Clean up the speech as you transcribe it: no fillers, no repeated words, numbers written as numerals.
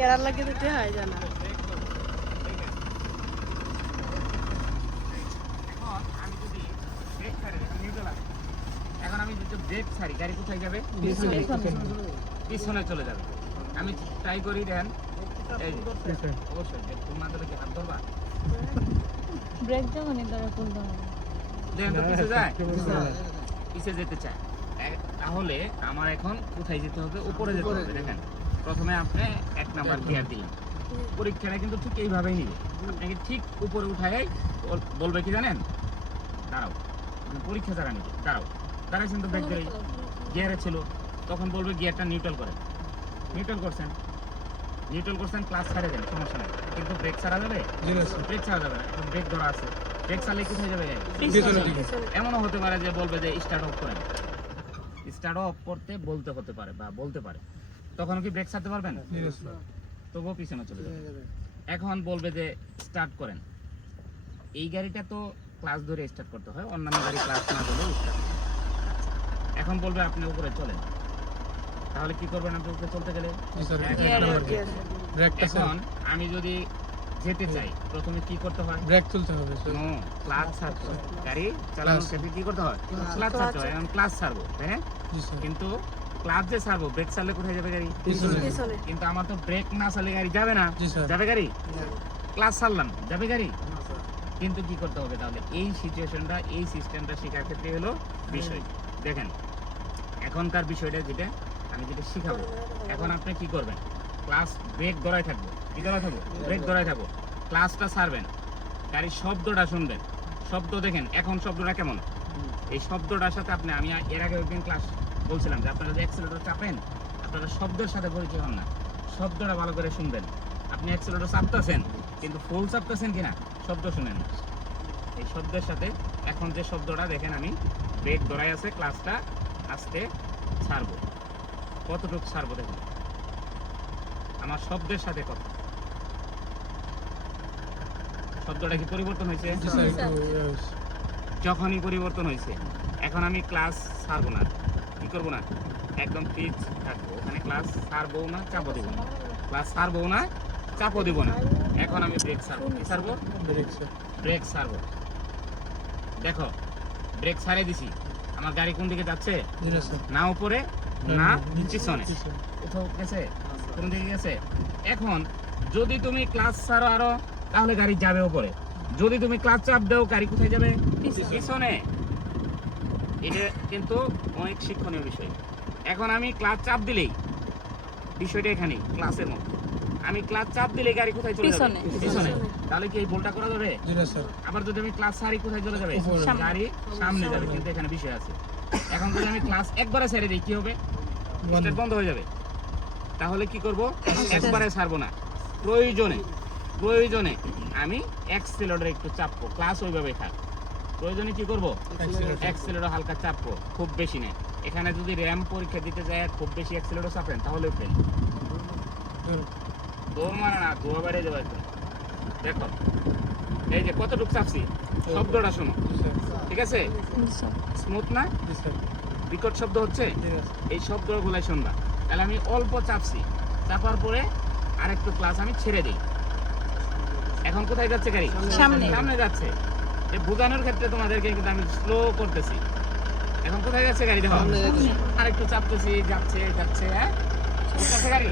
Error লাগে দিতে হয় জানা। এখন আমি যদি ব্রেক ছাড়ি গাড়ি কোথায় যাবে? পিছনে চলে যাবে। আমি ট্রাই করি দেন অবশ্যই না দিলে কি হাত ধরবা? ব্রেক যখনই ধরে তুলতে হবে। দেন তো পিছে যায়, পিছে যেতে চায়। তাহলে আমার এখন কোথায় যেতে হবে? উপরে যেতে হবে। দেখেন প্রথমে আপনি 1 নাম্বার গিয়ার দিলেন, পরীক্ষাটা কিন্তু ঠিক এইভাবেই নিবে। আপনাকে ঠিক উপরে উঠায় বলবে কি জানেন, দাঁড়াও, মানে পরীক্ষা যারা নিবে দাঁড়াও, দাঁড়াইছেন তো ব্রেক ধরে গিয়ারে ছিল, তখন বলবে গিয়ারটা নিউট্রাল করেন। নিউট্রাল করছেন, ক্লাস ছাড়ে দেন, সমস্যা নাই, কিন্তু ব্রেক ছাড়া যাবে? ব্রেক ছাড়া যাবে না, এখন ব্রেক ধরা আছে, ব্রেক ছাড়লে কোথায় যাবে? এমনও হতে পারে যে বলবে যে স্টার্ট অফ করেন, স্টার্ট অফ করতে বলতে হতে পারে বা বলতে পারে, তখন কি ব্রেক ছাড়তে পারবেন? তবুও পিছনে চলে যাবে। এখন বলবে যে স্টার্ট করেন, এই গাড়িটা তো ক্লাস ধরে স্টার্ট করতে হয়, অন্যান্য গাড়ি ক্লাস না ধরে স্টার্ট। এখন বলবে আপনি উপরে চলেন, তাহলে কি করবেন আপনি উপরে চলতে গেলে? এখন আমি যদি যেতে চাই প্রথমে কি করতে হয়? ব্রেক তুলতে হবে, ক্লাচ ছাড়তে হয়। গাড়ি চালানোর ক্ষেত্রে কি করতে হয়? ক্লাচ ছাড়তে হয়। এখন ক্লাচ ছাড়বো, হ্যাঁ, কিন্তু ক্লাচ যে ছাড়বো, ব্রেক ছাড়লে কোথায় যাবে গাড়ি? পিছনে। কিন্তু আমার তো ব্রেক না ছাড়লে গাড়ি যাবে না, যাবে গাড়ি? ক্লাচ ছাড়লাম, যাবে গাড়ি? কিন্তু কি করতে হবে তাহলে? এই সিচুয়েশনটা, এই সিস্টেমটা শেখার ক্ষেত্রে হলো বিষয়। দেখেন এখনকার বিষয়টা যেটা আমি যেটা শিখাবো, এখন আপনি কি করবেন? ক্লাস ব্রেক ধরায় থাকবো, কি ধরায় থাকবো? ব্রেক ধরায় থাকবো, ক্লাসটা ছাড়বেন, গাড়ির শব্দটা শুনবেন। শব্দ দেখেন এখন শব্দটা কেমন, এই শব্দটার সাথে আপনি, আমি এর আগে একদিন ক্লাস বলছিলাম যে আপনারা যে অ্যাক্সেলেটর চাপেন, আপনারা শব্দের সাথে পরিচয় হন না, শব্দটা ভালো করে শুনবেন। আপনি অ্যাক্সেলেটর চাপতেছেন কিন্তু ফুল চাপতেছেন কিনা শব্দ শুনেন না, এই শব্দের সাথে। এখন যে শব্দটা দেখেন, আমি ব্রেক ধরাই আছে, ক্লাসটা আস্তে ছাড়বো, কতটুকু ছাড়বো দেখুন, আমার শব্দের সাথে কত, শব্দটা কি পরিবর্তন হয়েছে? যখনই পরিবর্তন হয়েছে, এখন আমি ক্লাস ছাড়বো না, কি করবো না, একদম পিচ থাকবো ওখানে, ক্লাস ছাড়বো না, চাপও দিব না, ক্লাস ছাড়বো না, চাপও দিব না। এখন আমি ব্রেক ছাড়বো, কি ছাড়বো? ব্রেক ছাড়বো। দেখো ব্রেক ছাড়ে দিছি, আমার গাড়ি কোন দিকে যাচ্ছে? না উপরে না পিছনে, কোথাও গেছে? কোন দিকে গেছে? এখন যদি তুমি ক্লাস ছাড়ো আরো, তাহলে গাড়ি যাবে উপরে, যদি তুমি ক্লাচ চাপ দাও গাড়ি কোথায় যাবে? পিছনে। এটা কিন্তু অনেক শিক্ষণীয় বিষয়। এখন আমি ক্লাচ চাপ দিলেই, বিষয়টা এখানে ক্লাসের মতো, আমি ক্লাচ চাপ দিলে গাড়ি কোথায় চলে যাবে? পিছনে। তাহলে কি এই ভুলটা করা যাবে? আবার যদি আমি ক্লাচ ছাড়ি কোথায় চলে যাবে? গাড়ি সামনে যাবে, কিন্তু এখানে বিষয় আছে। এখন যদি আমি ক্লাচ একবারে ছেড়ে দিই কি হবে? স্টার্ট বন্ধ হয়ে যাবে। তাহলে কি করব? একবারে ছাড়বো না, প্রয়োজনে আমি অ্যাক্সেলেটর একটু চাপবো, ক্লাস ওইভাবে থাক। প্রয়োজনে কি করব? অ্যাক্সেলেটর হালকা চাপবো, খুব বেশি নেই। এখানে যদি র্যাম পরীক্ষা দিতে যায় খুব বেশি অ্যাক্সেলেটর চাপেন তাহলে ফেল, দৌড় মারা না, দৌড় বাইরে যাবে। দেখো এই যে কতটুকু চাপছি, শব্দটা শোনো, ঠিক আছে? স্মুথ না, বিকট শব্দ হচ্ছে, এই শব্দগুলাই শুনবা। তাহলে আমি অল্প চাপছি, চাপার পরে আরেকটু ক্লাস আমি ছেড়ে দিই। এখন কোথায় যাচ্ছে গাড়ি? সামনে যাচ্ছে। এই বোঝানোর ক্ষেত্রে তোমাদেরকে কিন্তু আমি স্লো করতেছি। এখন কোথায় যাচ্ছে গাড়ি? দেখো আরেকটু চাপতেছি, যাচ্ছে, হ্যাঁ, গাড়ি